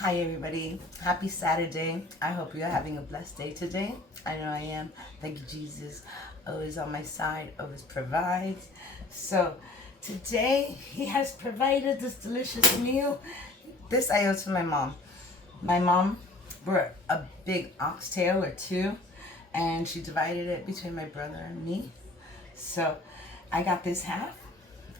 Hi everybody, happy Saturday. I hope you're having a blessed day today. I know I am. Thank you, Jesus. Always on my side, always provides. So today he has provided this delicious meal. This I owe to my mom. My mom brought a big oxtail or two, and she divided it between my brother and me. So I got this half,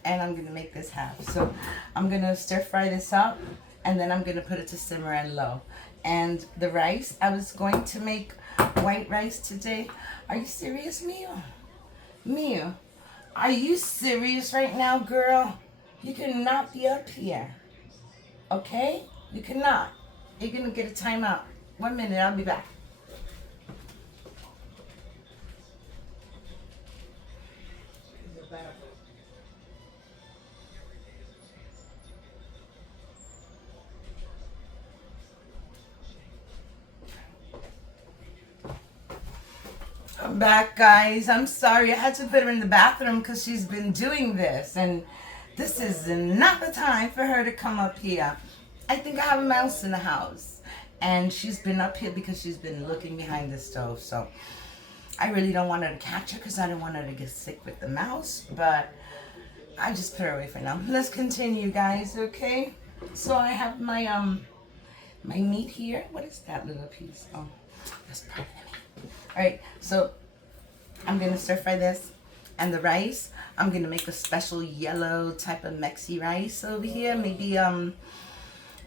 and I'm gonna make this half. So I'm gonna stir fry this up, and then I'm gonna put it to simmer and low. And the rice, I was going to make white rice today. Are you serious, Mia? Mia, are you serious right now, girl? You cannot be up here, okay? You cannot. You're gonna get a timeout. 1 minute, I'll be back. I'm back, guys. I'm sorry. I had to put her in the bathroom because she's been doing this, and this is not the time for her to come up here. I think I have a mouse in the house, and she's been up here because she's been looking behind the stove. So I really don't want her to catch her because I don't want her to get sick with the mouse, but I just put her away for now. Let's continue, guys, okay? So I have my my meat here. What is that little piece? Oh, that's part of the meat. All right, so I'm gonna stir fry this, and the rice, I'm gonna make a special yellow type of Mexi rice over here. Maybe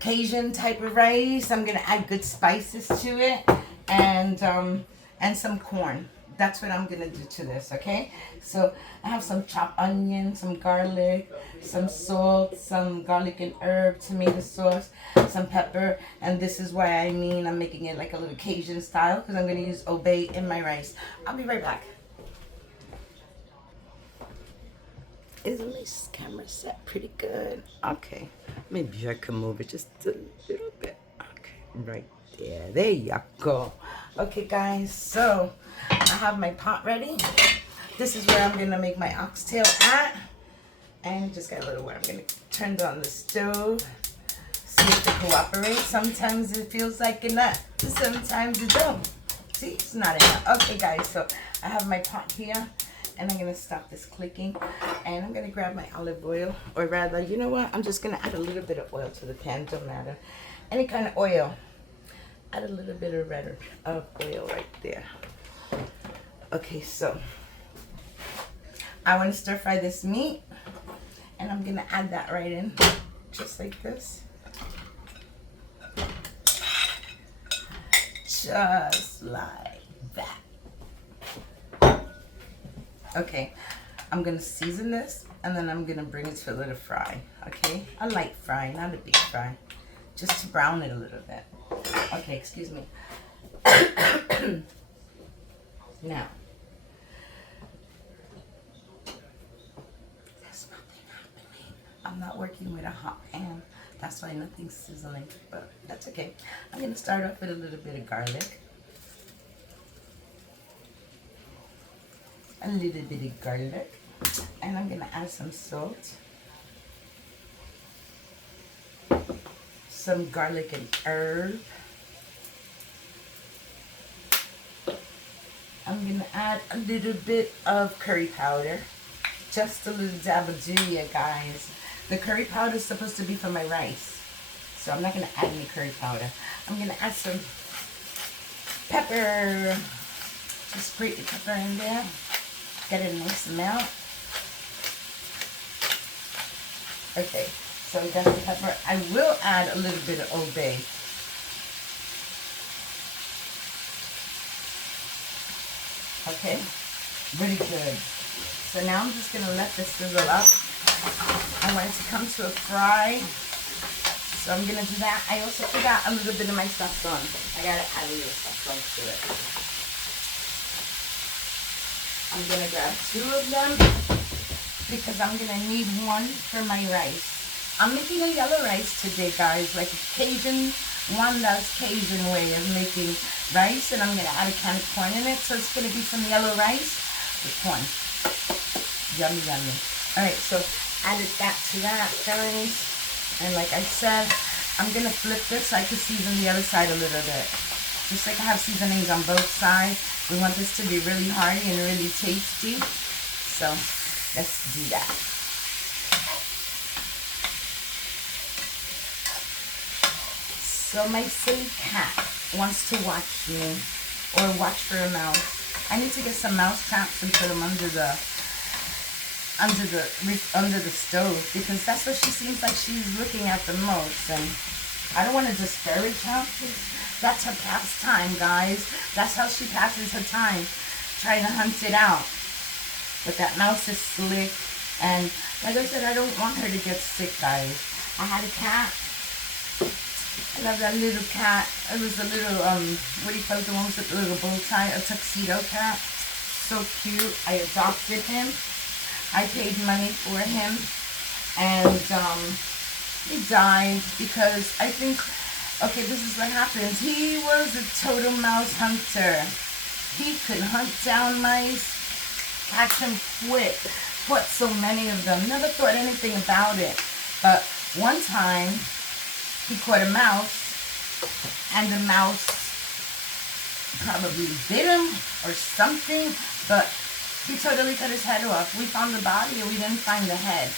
Cajun type of rice. I'm gonna add good spices to it, and some corn. That's what I'm gonna do to this, okay? So I have some chopped onion, some garlic, some salt, some garlic and herb, tomato sauce, some pepper, and this is why I'm making it like a little Cajun style, because I'm gonna use obey in my rice. I'll be right back. Isn't this camera set pretty good? Okay, maybe I can move it just a little bit. Okay, right there. There you go. Okay, guys, so I have my pot ready. This is where I'm gonna make my oxtail at. And just got a little where I'm gonna turn on the stove. See if it cooperates. Sometimes it feels like enough. Sometimes it don't. See, it's not enough. Okay, guys, so I have my pot here. And I'm gonna stop this clicking, and I'm gonna grab my olive oil, or rather, you know what? I'm just gonna add a little bit of oil to the pan. Don't matter, any kind of oil. Add a little bit of oil right there. Okay, so I want to stir fry this meat, and I'm gonna add that right in, just like this, just like that. Okay, I'm gonna season this, and then I'm gonna bring it to a little fry, okay? A light fry, not a big fry, just to brown it a little bit. Okay, excuse me. Now, there's nothing happening. I'm not working with a hot pan. That's why nothing's sizzling, but that's okay. I'm gonna start off with a little bit of garlic. A little bit of garlic, and I'm gonna add some salt, some garlic and herb. I'm gonna add a little bit of curry powder, just a little dab of you guys. The curry powder is supposed to be for my rice, so I'm not gonna add any curry powder. I'm gonna add some pepper, just grate the pepper in there. Get a nice amount. Okay, so we got the pepper. I will add a little bit of Old Bay. Okay, really good. So now I'm just gonna let this sizzle up. I want it to come to a fry. So I'm gonna do that. I also forgot a little bit of my sazon. I gotta add a little sazon to it. I'm going to grab 2 of them because I'm going to need 1 for my rice. I'm making a yellow rice today, guys, like a Cajun, one that's Cajun way of making rice, and I'm going to add a can of corn in it, so it's going to be some yellow rice with corn. Yummy, yummy. All right, so added that to that, guys, and like I said, I'm going to flip this so I can season the other side a little bit. Just like I have seasonings on both sides, we want this to be really hearty and really tasty. So let's do that. So my silly cat wants to watch me or watch for a mouse. I need to get some mouse traps and put them under the stove, because that's what she seems like she's looking at the most. And I don't want to discourage her. That's her pastime, guys. That's how she passes her time, trying to hunt it out. But that mouse is slick, and like I said, I don't want her to get sick, guys. I had a cat. I love that little cat. It was a little, what do you call it, the one with the little bow tie, a tuxedo cat. So cute. I adopted him. I paid money for him, and he died because I think, okay, this is what happens. He was a total mouse hunter. He could hunt down mice, catch them quick, caught so many of them. Never thought anything about it. But one time, he caught a mouse, and the mouse probably bit him or something, but he totally cut his head off. We found the body and we didn't find the head.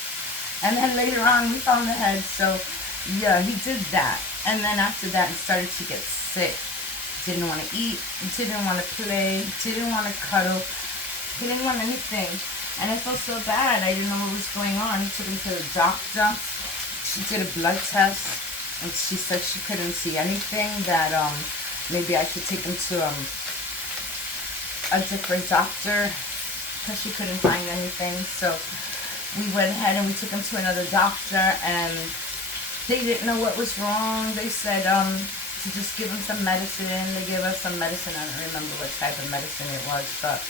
And then later on we found the head. So yeah, he did that. And then after that he started to get sick. Didn't want to eat, didn't want to play, didn't want to cuddle. He didn't want anything. And I felt so bad. I didn't know what was going on. He took him to the doctor. She did a blood test, and she said she couldn't see anything, that maybe I could take him to a different doctor, because she couldn't find anything. So we went ahead and we took him to another doctor, and they didn't know what was wrong. They said to just give him some medicine. They gave us some medicine. I don't remember what type of medicine it was, but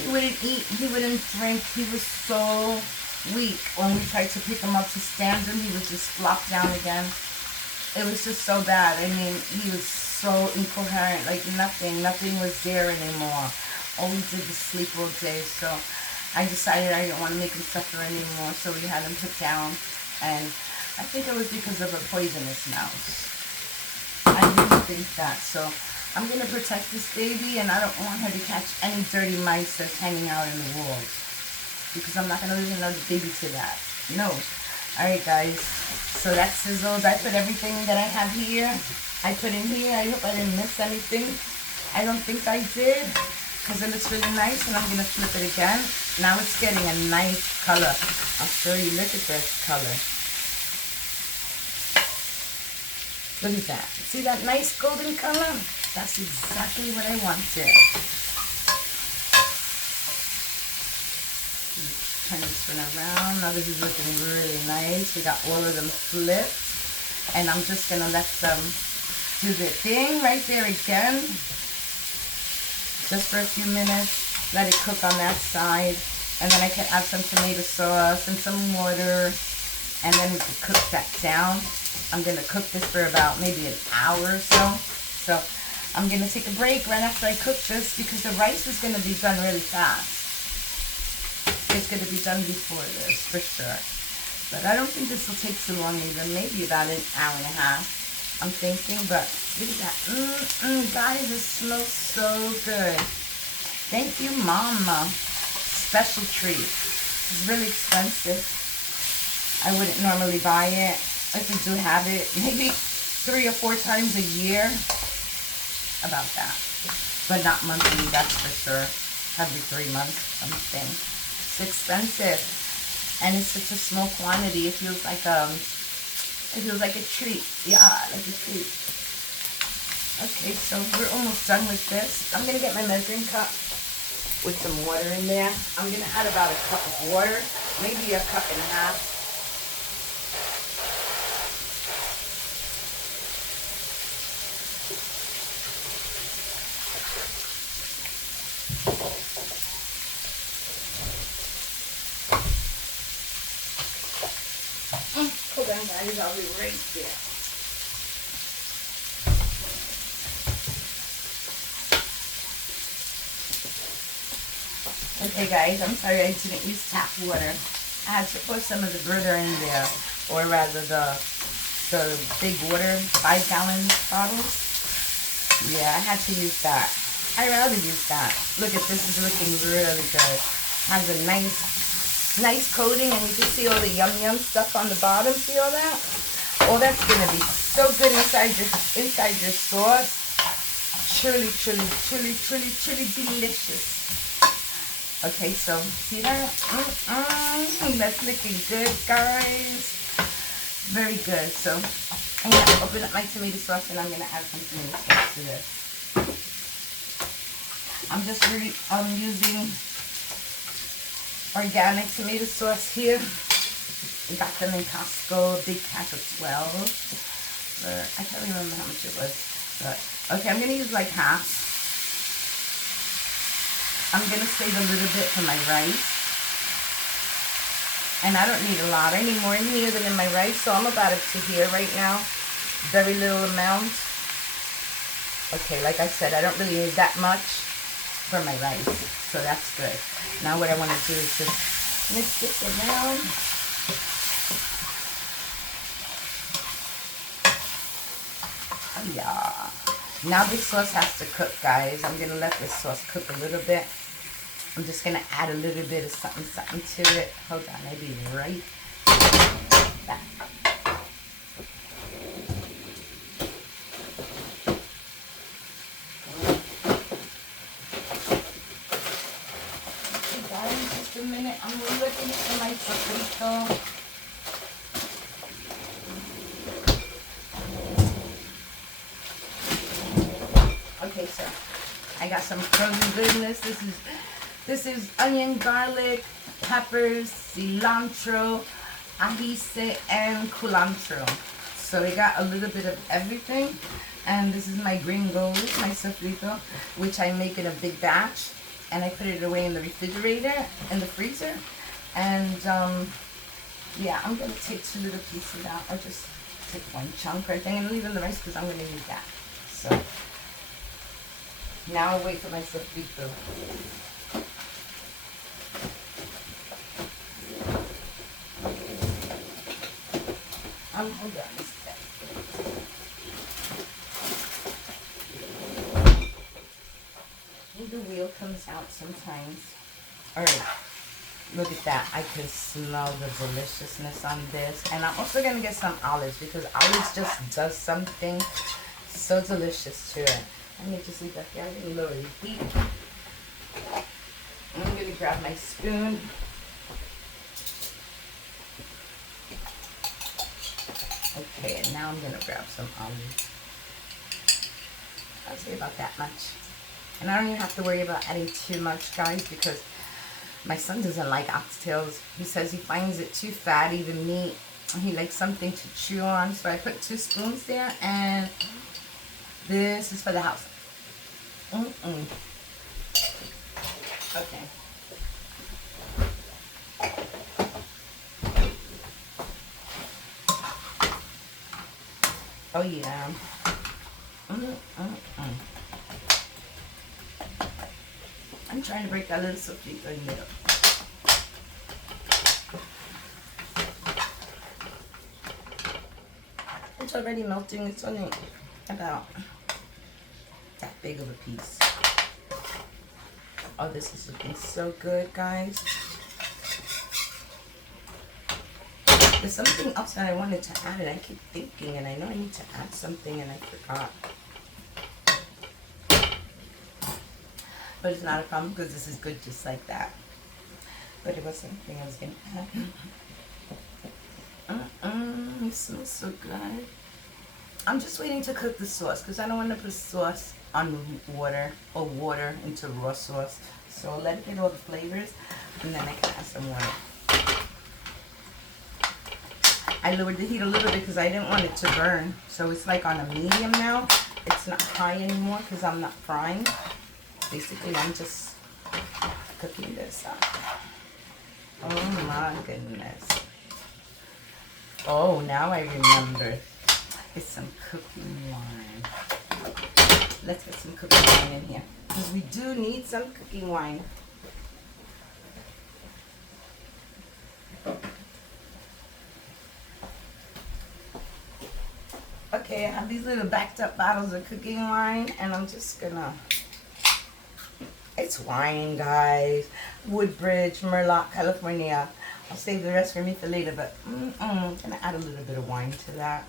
he wouldn't eat, he wouldn't drink. He was so weak. When we tried to pick him up to stand him, he would just flop down again. It was just so bad. I mean, he was so incoherent, like nothing was there anymore. All we did was sleep all day. So I decided I didn't want to make him suffer anymore, so we had him put down. And I think it was because of a poisonous mouse. I really think that. So I'm going to protect this baby, and I don't want her to catch any dirty mice that's hanging out in the walls, because I'm not going to lose another baby to that. No. Alright, guys. So that's sizzled. I put everything that I have here. I put in here. I hope I didn't miss anything. I don't think I did, because it looks really nice. And I'm going to flip it again. Now it's getting a nice color. I'll show you. Look at this color. Look at that. See that nice golden color? That's exactly what I wanted. Turn this one around. Now this is looking really nice. We got all of them flipped. And I'm just going to let them do their thing right there again. Just for a few minutes. Let it cook on that side. And then I can add some tomato sauce and some water. And then we can cook that down. I'm going to cook this for about maybe an hour or so. So I'm going to take a break right after I cook this, because the rice is going to be done really fast. It's going to be done before this, for sure. But I don't think this will take too long either. Maybe about an hour and a half, I'm thinking. But look at that. Guys, it smells so good. Thank you, Mama. Special treat. It's really expensive. I wouldn't normally buy it. If you do have it, maybe 3 or 4 times a year. About that. But not monthly, that's for sure. Every 3 months, something. It's expensive. And it's such a small quantity. It feels like a treat. Yeah, like a treat. Okay, so we're almost done with this. I'm gonna get my measuring cup with some water in there. I'm gonna add about a cup of water, maybe a cup and a half. Hold on, guys, I'll be right there. Okay, guys, I'm sorry I didn't use tap water. I had to put some of the butter in there, or rather the the big water 5-gallon bottles. Yeah, I had to use that. I rather use that. Look at this, is looking really good. Has a nice coating, and you can see all the yum stuff on the bottom. See all that? Oh, that's gonna be so good inside your sauce. Truly delicious. Okay, so see that? That's looking good, guys. Very good. So I'm gonna open up my tomato sauce, and I'm gonna add some tomato sauce to this. I'm just using organic tomato sauce here. We got them in Costco, big pack of 12. But I can't remember how much it was. But okay, I'm gonna use like half. I'm gonna save a little bit for my rice. And I don't need a lot. I need more in here than in my rice, so I'm about it to here right now. Very little amount. Okay, like I said, I don't really need that much for my rice, so that's good. Now what I want to do is just mix this around. Oh yeah. Now this sauce has to cook, guys. I'm gonna let this sauce cook a little bit. I'm just gonna add a little bit of something to it. Hold on, I'll be right back. Okay, guys, just a minute. I'm looking for my sofrito. Okay, so I got some frozen goodness. This is onion, garlic, peppers, cilantro, ají, and culantro. So I got a little bit of everything. And this is my gringos, my sofrito, which I make in a big batch. And I put it away in the refrigerator, in the freezer. And yeah, I'm going to take 2 little pieces out. Or just take 1 chunk right there. I'm going to leave in the rice because I'm going to need that. So now I'll wait for my sofrito. Hold on a sec. The wheel comes out sometimes. Alright, look at that. I can smell the deliciousness on this. And I'm also going to get some olives because olives just does something so delicious to it. Let me just leave that here. I'm going to lower the heat. I'm going to grab my spoon. Okay, and now I'm going to grab some olives. I'll say about that much. And I don't even have to worry about adding too much, guys, because my son doesn't like oxtails. He says he finds it too fatty, the meat. He likes something to chew on. So I put 2 spoons there, and this is for the house. Okay. Oh yeah. I'm trying to break that little sofrito in the middle. It's already melting. It's only about that big of a piece. Oh, this is looking so good, guys. There's something else that I wanted to add, and I keep thinking, and I know I need to add something, and I forgot. But it's not a problem because this is good just like that. But it was something I was going to add. It smells so good. I'm just waiting to cook the sauce because I don't want to put sauce on water or water into raw sauce. So I'll let it get all the flavors, and then I can add some water. I lowered the heat a little bit because I didn't want it to burn. So it's like on a medium now. It's not high anymore because I'm not frying. Basically, I'm just cooking this up. Oh my goodness. Oh, now I remember. It's some cooking wine. Let's get some cooking wine in here. Because we do need some cooking wine. Okay, I have these little backed up bottles of cooking wine, and I'm just gonna, it's wine, guys. Woodbridge, Merlot, California. I'll save the rest for me for later, but I'm gonna add a little bit of wine to that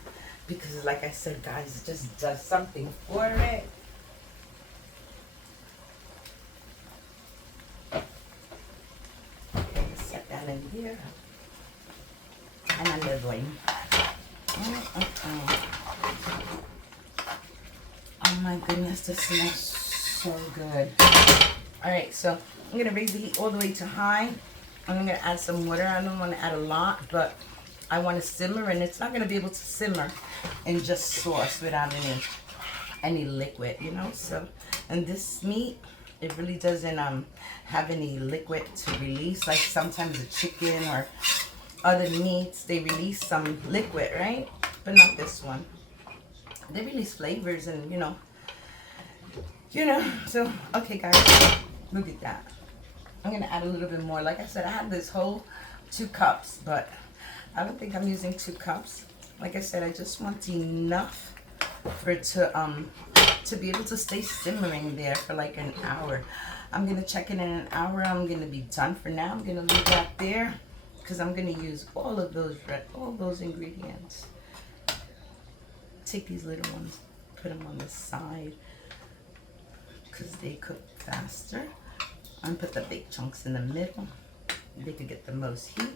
because, like I said, guys, it just does something for it. Okay, set that in here. And another wine. Oh my goodness, this smells so good. Alright, so I'm going to raise the heat all the way to high. I'm going to add some water. I don't want to add a lot, but I want to simmer, and it's not going to be able to simmer in just sauce without any liquid, you know. So, and this meat, it really doesn't have any liquid to release, like sometimes the chicken or other meats, they release some liquid, right? But not this one. They release flavors and you know. So okay, guys, look at that. I'm gonna add a little bit more. Like I said, I have this whole 2 cups, but I don't think I'm using 2 cups. Like I said, I just want enough for it to be able to stay simmering there for like an hour. I'm gonna check it in an hour. I'm gonna be done for now. I'm gonna leave that there because I'm gonna use all those ingredients. Take these little ones, put them on the side because they cook faster. And put the big chunks in the middle. They could get the most heat.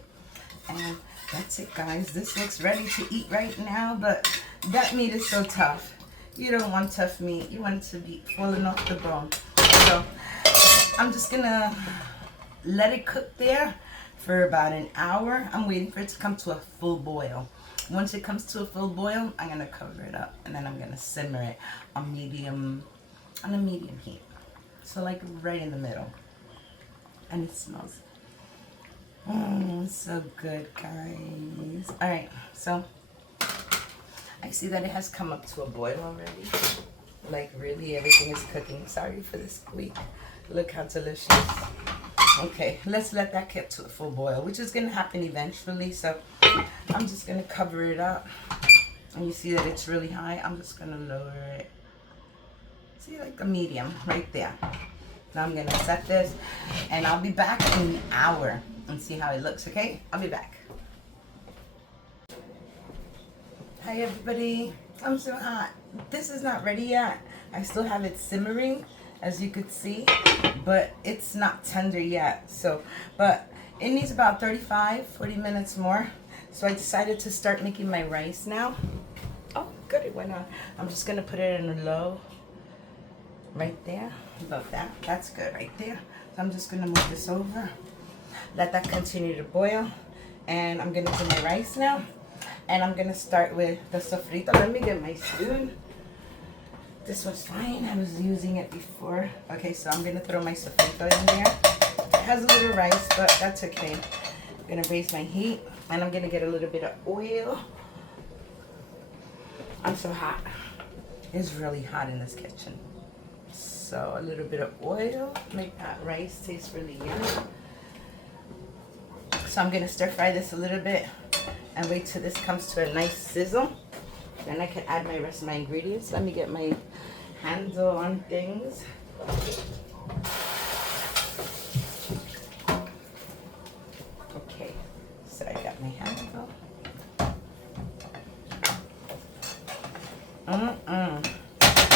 And that's it, guys. This looks ready to eat right now, but that meat is so tough. You don't want tough meat. You want it to be falling off the bone. So I'm just gonna let it cook there for about an hour. I'm waiting for it to come to a full boil. Once it comes to a full boil, I'm gonna cover it up, and then I'm gonna simmer it on a medium heat. So like right in the middle. And it smells so good, guys. All right, so I see that it has come up to a boil already. Like really, everything is cooking. Sorry for the squeak. Look how delicious. Okay, let's let that get to a full boil, which is gonna happen eventually. So I'm just gonna cover it up. And you see that it's really high. I'm just gonna lower it. See, like a medium right there. Now I'm gonna set this, and I'll be back in an hour and see how it looks, okay? I'll be back. Hi everybody, I'm so hot. This is not ready yet. I still have it simmering, as you could see, but it's not tender yet. So, but it needs about 35-40 minutes more. So I decided to start making my rice now. Oh, good, it went on. I'm just gonna put it in a low. Right there, about that. That's good right there. So I'm just gonna move this over. Let that continue to boil. And I'm gonna do my rice now. And I'm gonna start with the sofrito. Let me get my spoon. This was fine. I was using it before. Okay, so I'm gonna throw my sofrito in there. It has a little rice, but that's okay. I'm gonna raise my heat, and I'm gonna get a little bit of oil. I'm so hot. It's really hot in this kitchen. So a little bit of oil, make that rice taste really yummy. So I'm gonna stir fry this a little bit and wait till this comes to a nice sizzle. Then I can add my rest of my ingredients. Let me get my handle on things. Okay, so I got my handle.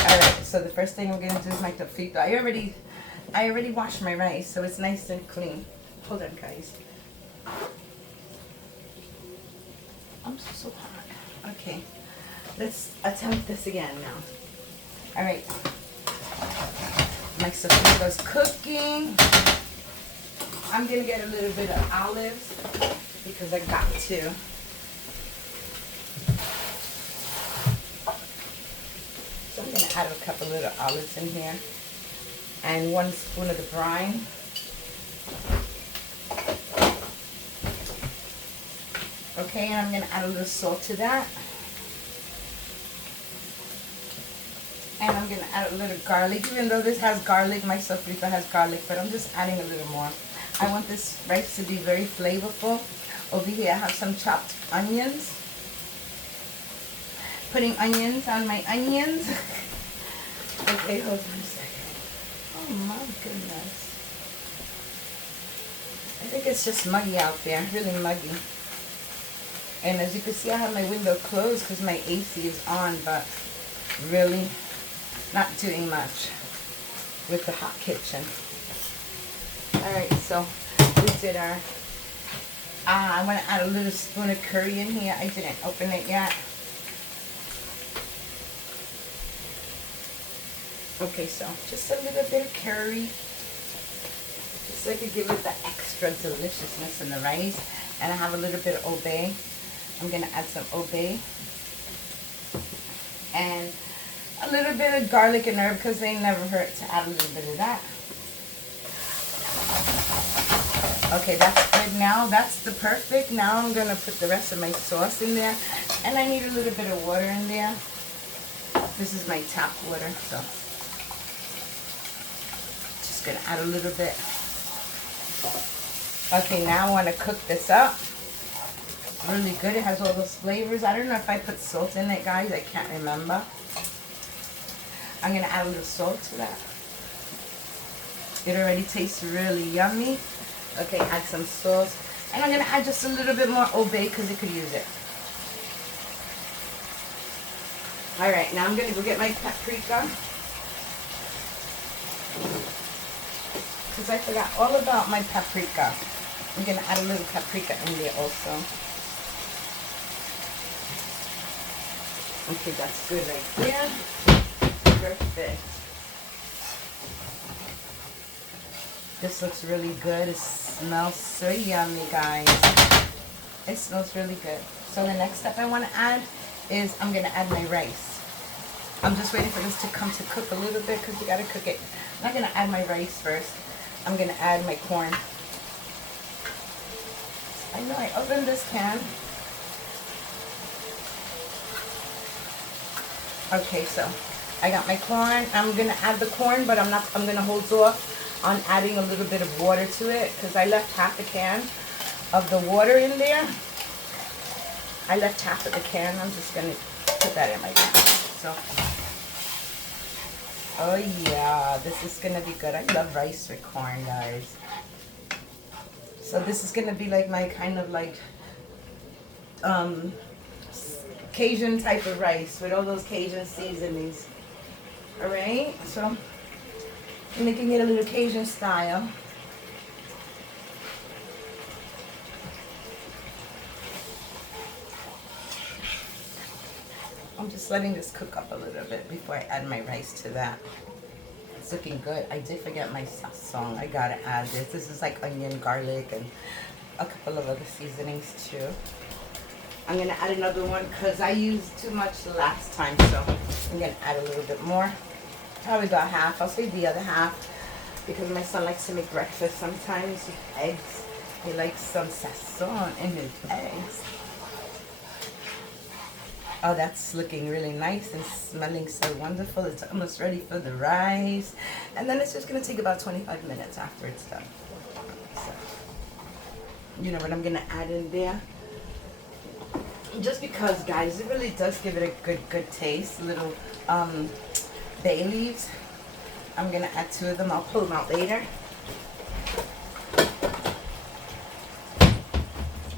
Alright, so the first thing I'm gonna do is my sofrito. I already washed my rice, so it's nice and clean. Hold on, guys. I'm so hot. Okay, let's attempt this again now. Alright, my sofrito's cooking. I'm gonna get a little bit of olives because I got to. So I'm gonna add a couple little olives in here and 1 spoon of the brine. Okay, and I'm gonna add a little salt to that. And I'm gonna add a little garlic. Even though this has garlic, my sofrito has garlic, but I'm just adding a little more. I want this rice to be very flavorful. Over here I have some chopped onions. putting onions on my onions. Okay, hold on a second. Oh my goodness. I think it's just muggy out there, really muggy. And as you can see, I have my window closed because my AC is on, but really not doing much with the hot kitchen. Alright, so we did our, I want to add a little spoon of curry in here. I didn't open it yet. Okay, so just a little bit of curry. Just so I could give it the extra deliciousness in the rice. And I have a little bit of obey. I'm going to add some obey. And a little bit of garlic and herb because they never hurt to add a little bit of that. Okay, that's good now. That's the perfect. Now I'm going to put the rest of my sauce in there. And I need a little bit of water in there. This is my tap water, so just going to add a little bit. Okay, now I want to cook this up. Really good. It has all those flavors. I don't know if I put salt in it, guys. I can't remember. I'm going to add a little salt to that. It already tastes really yummy. Okay, add some sauce. And I'm going to add just a little bit more obey because it could use it. Alright, now I'm going to go get my paprika. Because I forgot all about my paprika. I'm going to add a little paprika in there also. Okay, that's good right there. Perfect. This looks really good. It smells so yummy, guys. It smells really good. So the next step I want to add is I'm going to add my rice. I'm just waiting for this to come to cook a little bit because you got to cook it. I'm not going to add my rice first. I'm going to add my corn. I know I opened this can. Okay, so I got my corn. I'm going to add the corn, but I'm going to hold off on adding a little bit of water to it because I left half a can of the water in there. I left half of the can. I'm just going to put that in my can. So, oh yeah, this is going to be good. I love rice with corn, guys. So this is going to be like my kind of like Cajun type of rice with all those Cajun seasonings. Alright, so I'm making it a little Cajun style. I'm just letting this cook up a little bit before I add my rice to that. It's looking good. I did forget my sazon. I gotta add this. This is like onion, garlic, and a couple of other seasonings too. I'm gonna add another one because I used too much last time, so I'm gonna add a little bit more. Probably about half. I'll save the other half because my son likes to make breakfast sometimes with eggs. He likes some sazon in his eggs. Oh, that's looking really nice and smelling so wonderful. It's almost ready for the rice. And then it's just going to take about 25 minutes after it's done. So, you know what I'm going to add in there? Just because, guys, it really does give it a good taste. Little bay leaves. I'm going to add 2 of them. I'll pull them out later.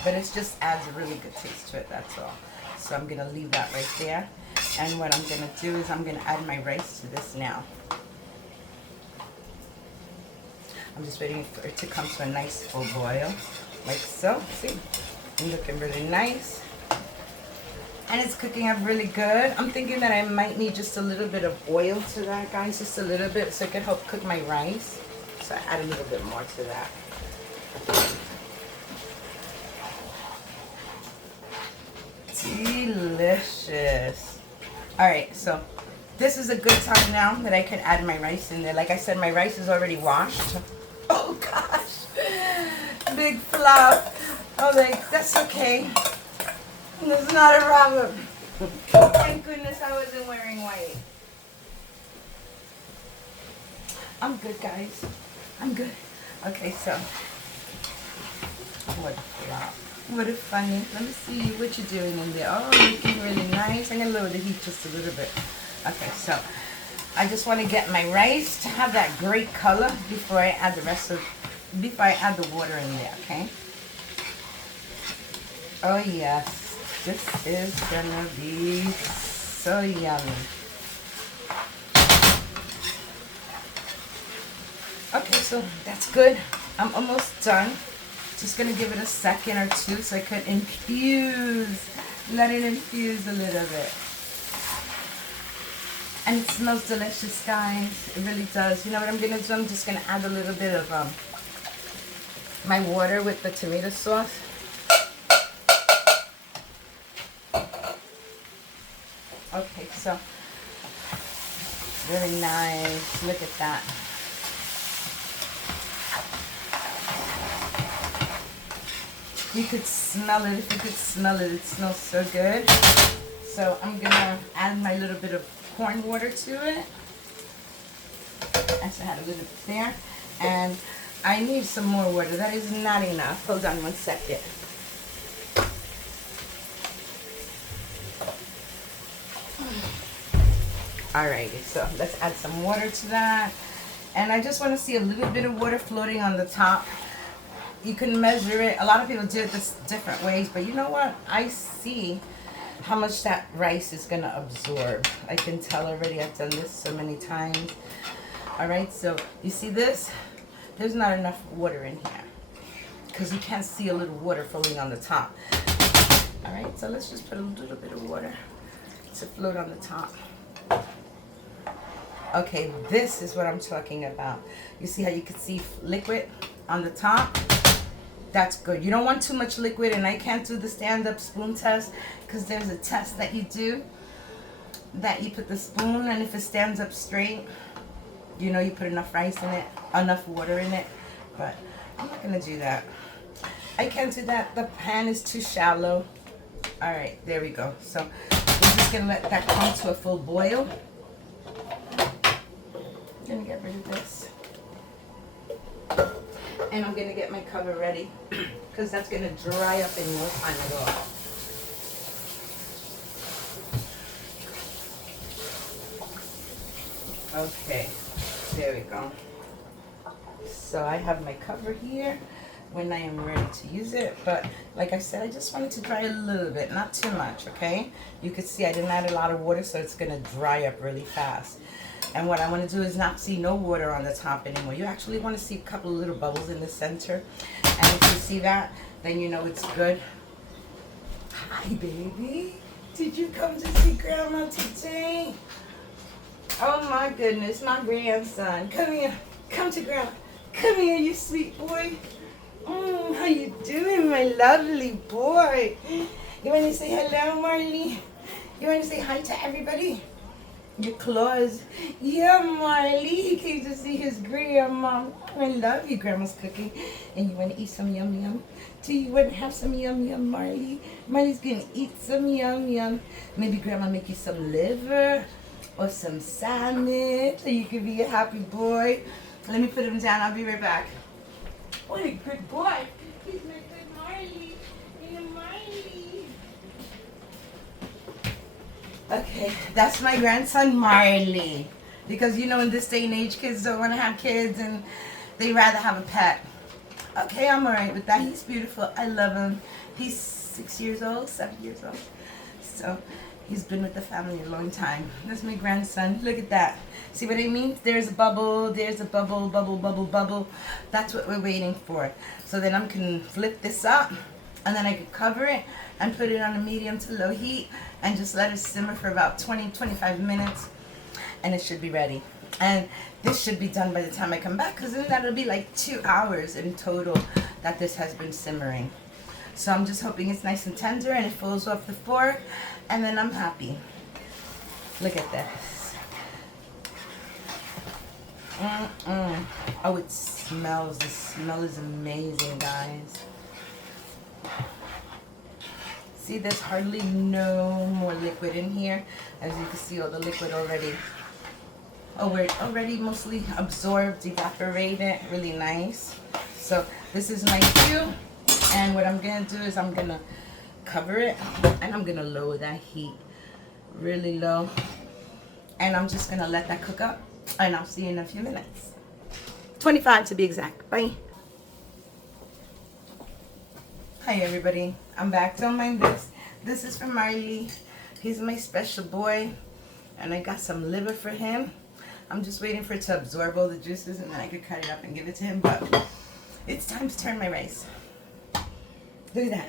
But it just adds a really good taste to it, that's all. So I'm going to leave that right there. And what I'm going to do is I'm going to add my rice to this now. I'm just waiting for it to come to a nice full boil. Like so. See? It's looking really nice. And it's cooking up really good. I'm thinking that I might need just a little bit of oil to that, guys. Just a little bit so it can help cook my rice. So I add a little bit more to that. Delicious. Alright, so this is a good time now that I can add my rice in there. Like I said, my rice is already washed. Oh gosh, big flop. Oh, like, that's okay. It's not a problem. Thank goodness I wasn't wearing white. I'm good, guys. I'm good. Okay, so what flop? What a funny. Let me see what you're doing in there. Oh, looking really nice. I'm going to lower the heat just a little bit. Okay, so I just want to get my rice to have that great color before I add before I add the water in there, okay? Oh, yes. This is going to be so yummy. Okay, so that's good. I'm almost done. Just going to give it a second or two so I can infuse. Let it infuse a little bit. And it smells delicious, guys. It really does. You know what I'm going to do? I'm just going to add a little bit of my water with the tomato sauce. Okay, so very nice. Look at that. You could smell it. If you could smell it, it smells so good. So I'm going to add my little bit of corn water to it. I just had a little bit there. And I need some more water. That is not enough. Hold on one second. Alrighty, so let's add some water to that. And I just want to see a little bit of water floating on the top. You can measure it. A lot of people do it this different ways, but you know what? I see how much that rice is going to absorb. I can tell already. I've done this so many times. Alright, so you see this? There's not enough water in here because you can't see a little water floating on the top. Alright, so let's just put a little bit of water to float on the top. Okay, this is what I'm talking about. You see how you can see liquid on the top? That's good. You don't want too much liquid, and I can't do the stand-up spoon test because there's a test that you do that you put the spoon, and if it stands up straight, you know you put enough rice in it, enough water in it, but I'm not going to do that. I can't do that. The pan is too shallow. All right, there we go. So we're just going to let that come to a full boil. I'm going to get rid of this. And I'm going to get my cover ready because that's going to dry up in no time at all. Okay, there we go. So I have my cover here when I am ready to use it. But like I said, I just want it to dry a little bit, not too much, okay? You can see I didn't add a lot of water, so it's going to dry up really fast. And what I want to do is not see no water on the top anymore. You actually want to see a couple of little bubbles in the center. And if you see that, then you know it's good. Hi, baby. Did you come to see Grandma today? Oh, my goodness, my grandson. Come here. Come to Grandma. Come here, you sweet boy. How you doing, my lovely boy? You want to say hello, Marley? You want to say hi to everybody? Your claws. Yeah, Marley. He came to see his grandma. I love you, Grandma's cooking. And you want to eat some yum yum? Do you want to have some yum yum, Marley? Marley's going to eat some yum yum. Maybe Grandma make you some liver or some salmon so you can be a happy boy. Let me put him down. I'll be right back. What a good boy. He's my good Marley. Hey, Marley. Okay, that's my grandson Marley. Because you know in this day and age kids don't want to have kids and they rather have a pet. Okay, I'm alright with that. He's beautiful. I love him. He's 6 years old, 7 years old. So he's been with the family a long time. That's my grandson. Look at that. See what I mean? There's a bubble. There's a bubble, bubble, bubble, bubble. That's what we're waiting for. So then I can flip this up and then I can cover it and put it on a medium to low heat and just let it simmer for about 20-25 minutes and it should be ready. And this should be done by the time I come back because then that'll be like 2 hours in total that this has been simmering. So I'm just hoping it's nice and tender and it falls off the fork and then I'm happy. Look at this. Oh, it smells. The smell is amazing, guys. See, there's hardly no more liquid in here. As you can see, all the liquid already. Oh, we're already mostly absorbed, evaporated. Really nice. So this is my cue And what I'm gonna do is I'm gonna cover it, and I'm gonna lower that heat really low, and I'm just gonna let that cook up, and I'll see you in a few minutes. 25 to be exact. Bye. Hi everybody, I'm back. Don't mind this. This is from Marley. He's my special boy, and I got some liver for him. I'm just waiting for it to absorb all the juices, and then I could cut it up and give it to him. But it's time to turn my rice. Look at that.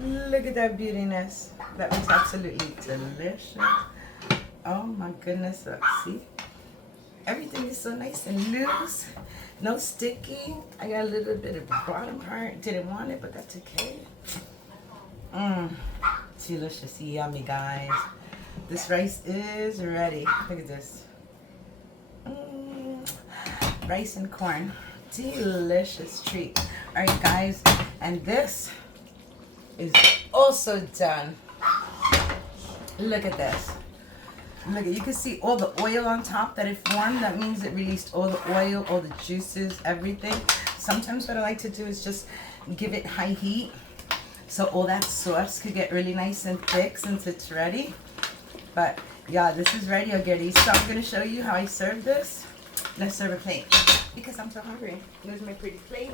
Look at that beautiness. That looks absolutely delicious. Oh my goodness, look, see? Everything is so nice and loose. No sticky. I got a little bit of bottom part. Didn't want it, but that's okay. Delicious, yummy, guys. This rice is ready. Look at this. Rice and corn. Delicious treat. All right, guys, and this is also done. Look at this. Look, you can see all the oil on top that it formed. That means it released all the oil, all the juices, everything. Sometimes what I like to do is just give it high heat so all that sauce could get really nice and thick since it's ready. But yeah, this is ready already. So I'm going to show you how I serve this. Let's serve a plate because I'm so hungry. Here's my pretty plate.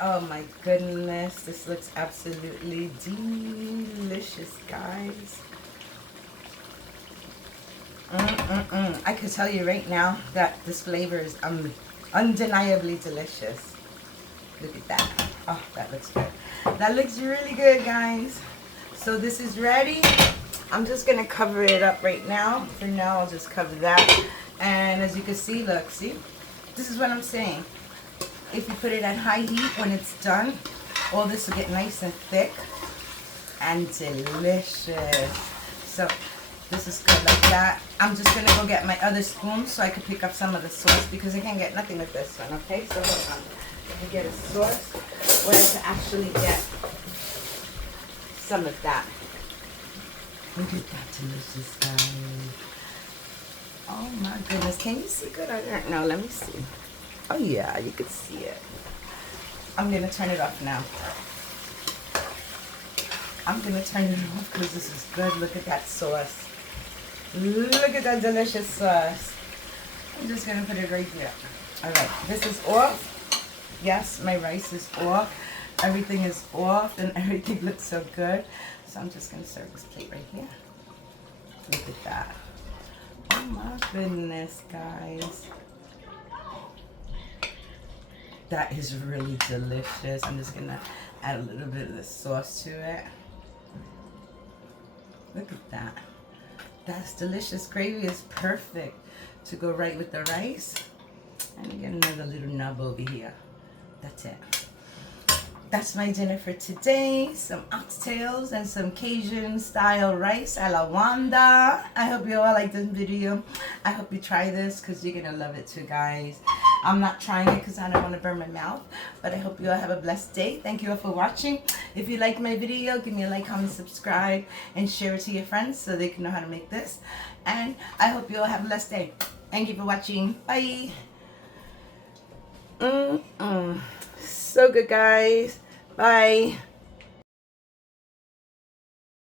Oh my goodness, this looks absolutely delicious, guys. I could tell you right now that this flavor is undeniably delicious. Look at that. Oh, that looks good. That looks really good, guys. So this is ready. I'm just going to cover it up right now. For now, I'll just cover that. And as you can see, look, see? This is what I'm saying. If you put it at high heat when it's done, all this will get nice and thick and delicious. So this is good like that. I'm just going to go get my other spoon so I can pick up some of the sauce because I can't get nothing with this one, okay? So hold on. Let me get a sauce where I can actually get some of that. Look at that delicious, guys. Oh my goodness. Can you see good? I don't know. Let me see. Oh yeah, you can see it. I'm going to turn it off now. I'm going to turn it off because this is good. Look at that sauce. Look at that delicious sauce. I'm just going to put it right here. All right, this is off. Yes, my rice is off. Everything is off and everything looks so good. So I'm just going to serve this plate right here. Look at that. Oh my goodness, guys. That is really delicious. I'm just going to add a little bit of the sauce to it. Look at that. That's delicious. Gravy is perfect to go right with the rice. And you get another little nub over here. That's it. That's my dinner for today. Some oxtails and some Cajun style rice a la Wanda. I hope you all like this video. I hope you try this because you're going to love it too, guys. I'm not trying it because I don't want to burn my mouth. But I hope you all have a blessed day. Thank you all for watching. If you like my video, give me a like, comment, subscribe, and share it to your friends so they can know how to make this. And I hope you all have a blessed day. Thank you for watching. Bye. So good, guys. Bye.